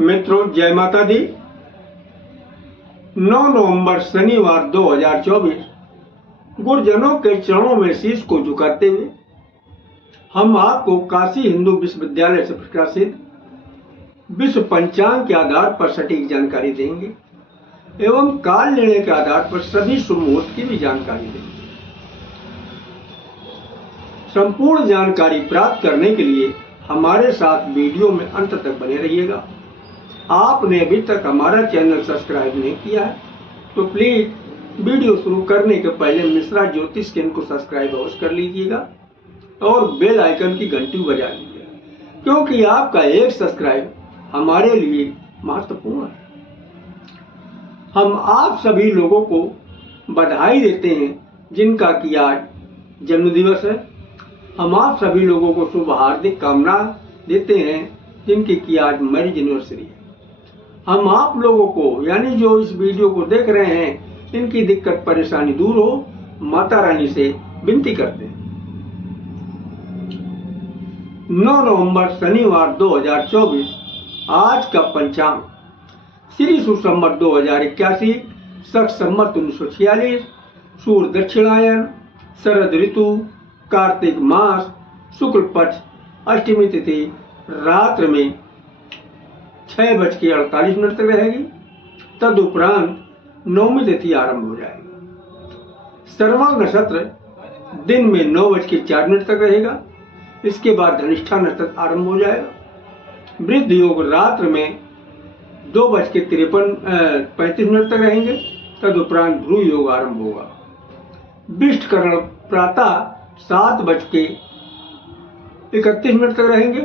मित्रों, जय माता दी। 9 नवंबर शनिवार 2024 गुरुजनों के चरणों में शीश को झुकाते हुए हम आपको काशी हिंदू विश्वविद्यालय से प्रकाशित विश्व पंचांग के आधार पर सटीक जानकारी देंगे एवं काल निर्णय के आधार पर सभी शुभ मुहूर्त की भी जानकारी देंगे। संपूर्ण जानकारी प्राप्त करने के लिए हमारे साथ वीडियो में अंत तक बने रहिएगा। आपने अभी तक हमारा चैनल सब्सक्राइब नहीं किया है तो प्लीज वीडियो शुरू करने के पहले मिश्रा ज्योतिष केंद्र को सब्सक्राइब अवश्य कर लीजिएगा और बेल आइकन की घंटी बजा लीजिएगा, क्योंकि आपका एक सब्सक्राइब हमारे लिए महत्वपूर्ण है। हम आप सभी लोगों को बधाई देते हैं जिनका कि आज जन्मदिवस है। हम आप सभी लोगों को शुभ हार्दिक कामना देते हैं जिनकी कि आज मैरिज एनिवर्सरी है। हम आप लोगों को यानी जो इस वीडियो को देख रहे हैं इनकी दिक्कत परेशानी दूर हो, माता रानी से विनती करते हैं। 9 नवंबर शनिवार 2024 आज का पंचांग श्री सुसंवत 2081, शक संवत 1946, सूर्य दक्षिणायन, शरद ऋतु, कार्तिक मास, शुक्ल पक्ष, अष्टमी तिथि रात्र में 6:48 तक रहेगी। तदुपरांत नवमी तिथि आरंभ हो जाएगी। श्रवण नक्षत्र दिन में 9:04 तक रहेगा। इसके बाद धनिष्ठा नक्षत्र आरंभ हो जाएगा। वृद्ध योग रात्र में 2:35 तक रहेंगे। तदुपरांत ध्रुव योग आरंभ होगा। विष्ट करण प्रातः 7:31 तक रहेंगे।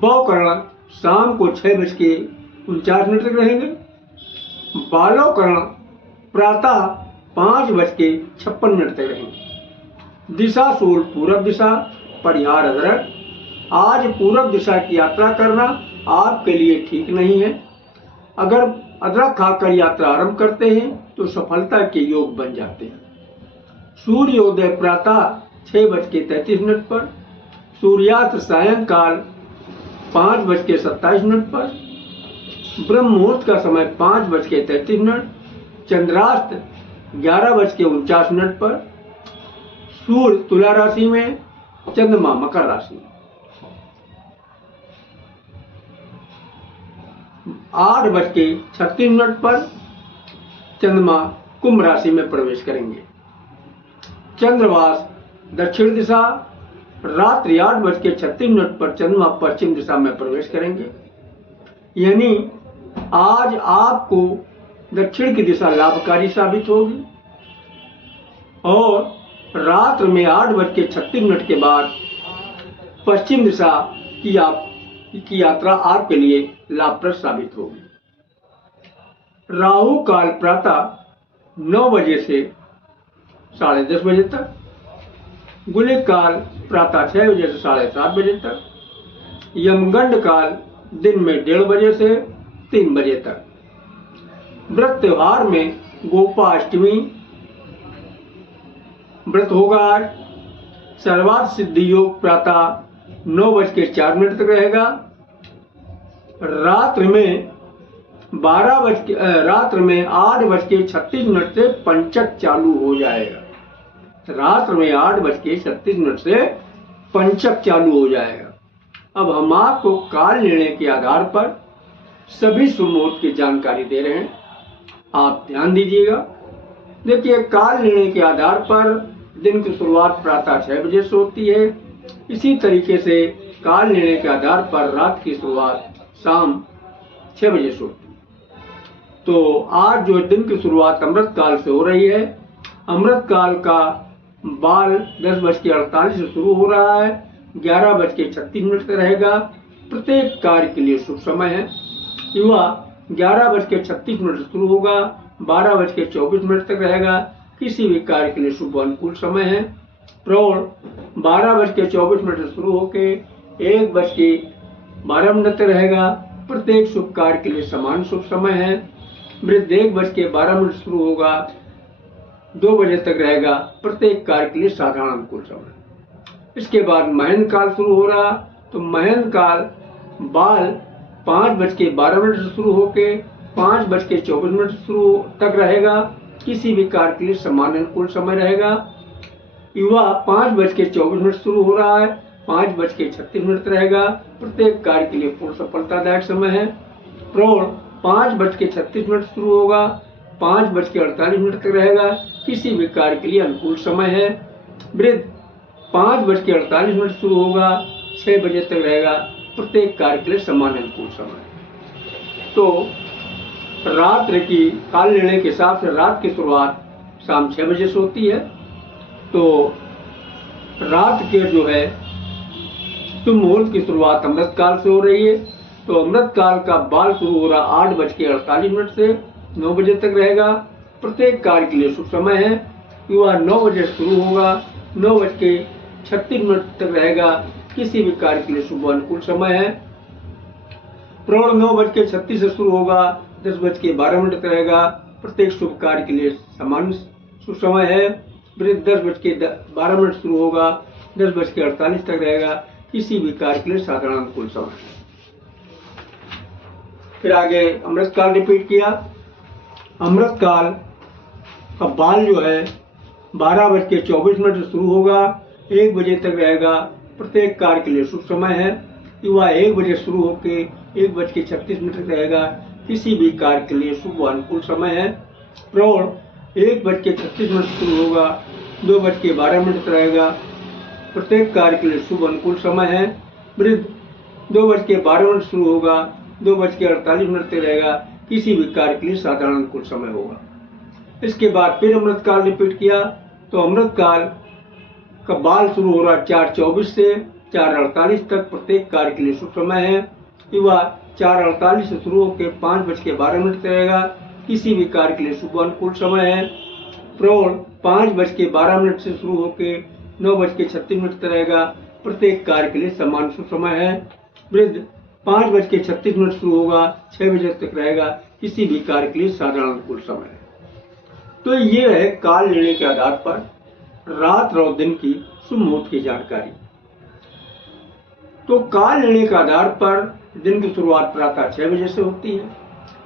बौकरण शाम को 6:49 तक रहेंगे। बालोकरण प्रातः 5:56 तक रहेंगे। दिशा शूल पूरब दिशा, परिहार अदरक। आज पूरब दिशा की यात्रा करना आपके लिए ठीक नहीं है। अगर अदरक खाकर यात्रा आरंभ करते हैं तो सफलता के योग बन जाते हैं। सूर्योदय प्रातः 6:33 पर, सूर्यास्त सायंकाल 5:27 पर, ब्रह्म मुहूर्त का समय 5:33, चंद्रास्त 11:49 पर, सूर्य तुला राशि में, चंद्रमा मकर राशि में। 8:36 पर चंद्रमा कुंभ राशि में प्रवेश करेंगे। चंद्रवास दक्षिण दिशा, रात्रि 8:36 पर चंद्रमा पश्चिम दिशा में प्रवेश करेंगे। यानी आज आपको दक्षिण की दिशा लाभकारी साबित होगी और रात्र में 8:36 के बाद पश्चिम दिशा की यात्रा आपके लिए लाभप्रद साबित होगी। राहु काल प्रातः 9 बजे से 10:30 बजे तक, गुलिक काल प्रातः 6 बजे से 7:30 बजे तक, यमगंड काल दिन में 1:30 बजे से 3 बजे तक। व्रत त्योहार में गोपाष्टमी व्रत होगा आज। सर्वार्थ सिद्धि योग प्रातः 9:04 तक रहेगा। रात्र में 8:36 से पंचक चालू हो जाएगा। रात्र में 8:36 से पंचक चालू हो जाएगा। अब हम आपको काल निर्णय के आधार पर सभी शुभ मुहूर्त की जानकारी दे रहे हैं, आप ध्यान दीजिएगा। देखिए, काल निर्णय के आधार पर दिन की शुरुआत प्रातः 6 बजे से होती है। इसी तरीके से काल निर्णय के आधार पर रात की शुरुआत शाम 6 बजे से होती है। तो आज जो दिन की शुरुआत अमृत काल से हो रही है। अमृत काल का बाल 10:48 से शुरू हो रहा है, 11:36 तक रहेगा। प्रत्येक कार्य के लिए शुभ समय है। युवा 11:36 से शुरू होगा, 12:24 तक रहेगा। किसी भी कार्य के लिए शुभ अनुकूल समय है। प्रौढ़ 12:24 से शुरू होकर 1:12 तक रहेगा। प्रत्येक शुभ कार्य के लिए समान शुभ समय है। वृद्ध 1:12 से शुरू होगा, 2 बजे तक रहेगा। प्रत्येक कार्य के लिए साधारण अनुकूल समय। इसके बाद महेंद्र काल शुरू हो रहा, तो महेंद्र काल बाल 5:12 से शुरू होके 5:24 शुरू तक रहेगा। किसी भी कार्य के लिए समान अनुकूल समय रहेगा। युवा 5:24 शुरू हो रहा है, 5:36 रहेगा। प्रत्येक कार्य के लिए पूर्ण सफलतादायक समय है। प्रौढ़ 5:36 शुरू होगा, 5:48 तक रहेगा। किसी भी कार्य के लिए अनुकूल समय है। वृद्ध 5:48 शुरू होगा, 6 बजे तक रहेगा। प्रत्येक कार्य के लिए समान अनुकूल समय है। तो रात्रि की काल निर्णय के हिसाब से रात की शुरुआत शाम 6 बजे से होती है। तो रात के जो है शुभ मुहूर्त की शुरुआत अमृत काल से हो रही है। तो अमृत काल का बाल शुरू हो रहा 8:48 से 9 बजे तक रहेगा। प्रत्येक कार्य के लिए शुभ समय है। युवा 9 बजे शुरू होगा, 9:36 तक रहेगा। किसी भी कार्य के लिए शुभ अनुकूल समय है। प्रौढ़ 9:36 से शुरू होगा, 10:12 तक रहेगा। प्रत्येक शुभ कार्य के लिए समान शुभ समय है। वृद्ध 10:12 शुरू होगा, 10:48 तक रहेगा। किसी भी कार्य के लिए साधारण अनुकूल समय है। फिर आगे अमृत काल रिपीट किया। अमृत काल का बाल जो है 12:24 से शुरू होगा, 1 बजे तक रहेगा। प्रत्येक कार्य के लिए शुभ समय है। युवा 1 बजे शुरू होकर 1:36 तक रहेगा। किसी भी कार्य के लिए शुभ अनुकूल समय है। प्रौढ़ 1:36 शुरू होगा, 2:12 तक रहेगा। प्रत्येक कार्य के लिए शुभ अनुकूल समय है। वृद्ध 2:12 शुरू होगा, 2:48 तक रहेगा। किसी भी कार्य के लिए साधारण अनुकूल समय होगा। इसके बाद फिर अमृत काल रिपीट किया। तो अमृत काल का बाल शुरू हो रहा 4:24 से 4:48 तक। प्रत्येक कार्य के लिए शुभ समय है। युवा 4:48 से शुरू होकर 5:12 तक रहेगा। किसी भी कार्य के लिए शुभ अनुकूल समय है। प्रौढ़ 5:12 से शुरू होकर 9:36 तक रहेगा। प्रत्येक कार्य के लिए समान शुभ समय है। वृद्ध 5:36 शुरू होगा, 6 बजे तक रहेगा। किसी भी कार्य के लिए साधारण अनुकूल समय है। तो ये है काल निर्णय के आधार पर रात और दिन की शुभ मुहूर्त की जानकारी। तो काल निर्णय के आधार पर दिन की शुरुआत प्रातः 6 बजे से होती है।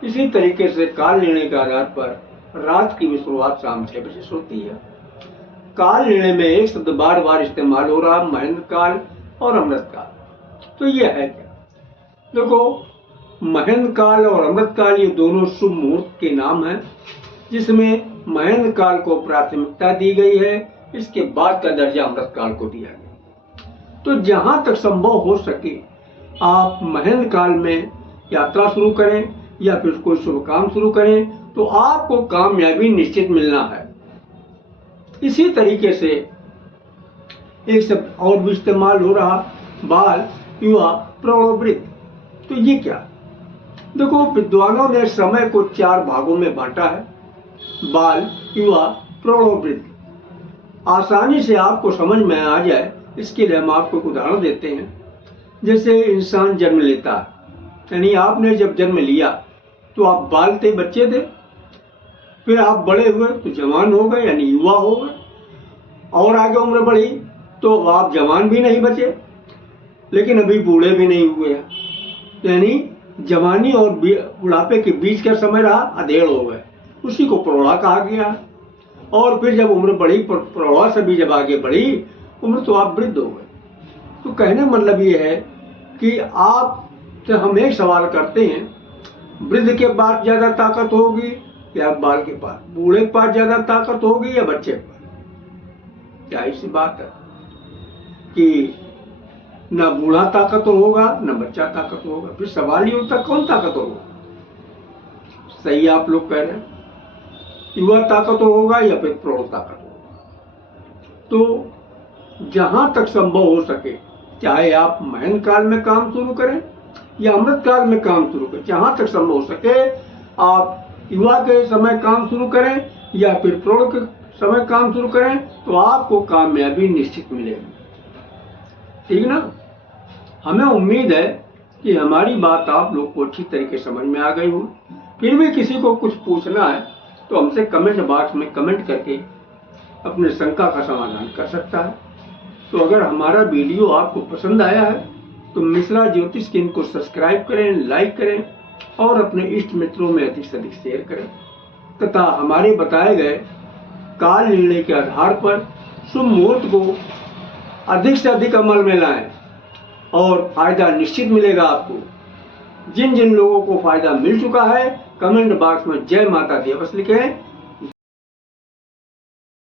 इसी तरीके से काल निर्णय के आधार पर रात की भी शुरुआत शाम 6 बजे से होती है। काल निर्णय में एक शब्द बार बार इस्तेमाल हो रहा, महेंद्र काल और अमृत काल। तो ये है क्या? देखो, महेंद्र काल और अमृत काल ये दोनों शुभ मुहूर्त के नाम हैं, जिसमें महेंद्र काल को प्राथमिकता दी गई है। इसके बाद का दर्जा अमृत काल को दिया गया। तो जहां तक संभव हो सके आप महेंद्र काल में यात्रा शुरू करें या फिर कोई शुभ काम शुरू करें, तो आपको कामयाबी निश्चित मिलना है। इसी तरीके से एक शब्द और भी इस्तेमाल हो रहा, बाल, युवा, प्रौढ़, वृद्ध। तो ये क्या? देखो, विद्वानों ने समय को 4 भागों में बांटा है, बाल, युवा, प्रौढ़ और वृद्ध। आसानी से आपको समझ में आ जाए इसके लिए हम आपको एक उदाहरण देते हैं। जैसे इंसान जन्म लेता है, यानी आपने जब जन्म लिया तो आप बाल थे, बच्चे थे। फिर आप बड़े हुए तो जवान हो गए, यानी युवा हो गए। और आगे उम्र बढ़ी तो आप जवान भी नहीं बचे, लेकिन अभी बूढ़े भी नहीं हुए, यानी जवानी और बुढ़ापे के बीच का समय रहा, अधेड़ हो गए। उसी को प्रौढ़ा कहा गया। और फिर जब उम्र बढ़ी, प्रौढ़ा से भी जब आगे बढ़ी उम्र, तो आप वृद्ध हो गए। तो कहने मतलब ये है कि आप से हम एक सवाल करते हैं, वृद्ध के पास ज्यादा ताकत होगी या बाल के पास? बूढ़े के पास ज्यादा ताकत होगी या बच्चे के पास? क्या ऐसी बात है कि न बूढ़ा ताकतवर होगा न बच्चा ताकतवर होगा? फिर सवाल ही होता कौन ताकतवर होगा? सही आप लोग कह रहे हैं, युवा ताकतवर होगा या फिर प्रौढ़ ताकतवर होगा। तो जहां तक संभव हो सके, चाहे आप महेंद्र काल में काम शुरू करें या अमृत काल में काम शुरू करें, जहां तक संभव हो सके आप युवा के समय काम शुरू करें या फिर प्रौढ़ के समय काम शुरू करें, तो आपको कामयाबी निश्चित मिलेगी। ठीक ना? हमें उम्मीद है कि हमारी बात आप लोग को अच्छी तरीके समझ में आ गई हो। फिर भी किसी को कुछ पूछना है तो हमसे कमेंट बॉक्स में कमेंट करके अपने शंका का समाधान कर सकता है। तो अगर हमारा वीडियो आपको पसंद आया है तो मिश्रा ज्योतिष के इनको सब्सक्राइब करें, लाइक करें और अपने इष्ट मित्रों में अधिक से अधिक शेयर करें तथा हमारे बताए गए काल निर्णय के आधार पर शुभ मुहूर्त को अधिक से अधिक अमल में लाएं और फायदा निश्चित मिलेगा आपको। जिन जिन लोगों को फायदा मिल चुका है कमेंट बॉक्स में जय माता दी अवश्य लिखें।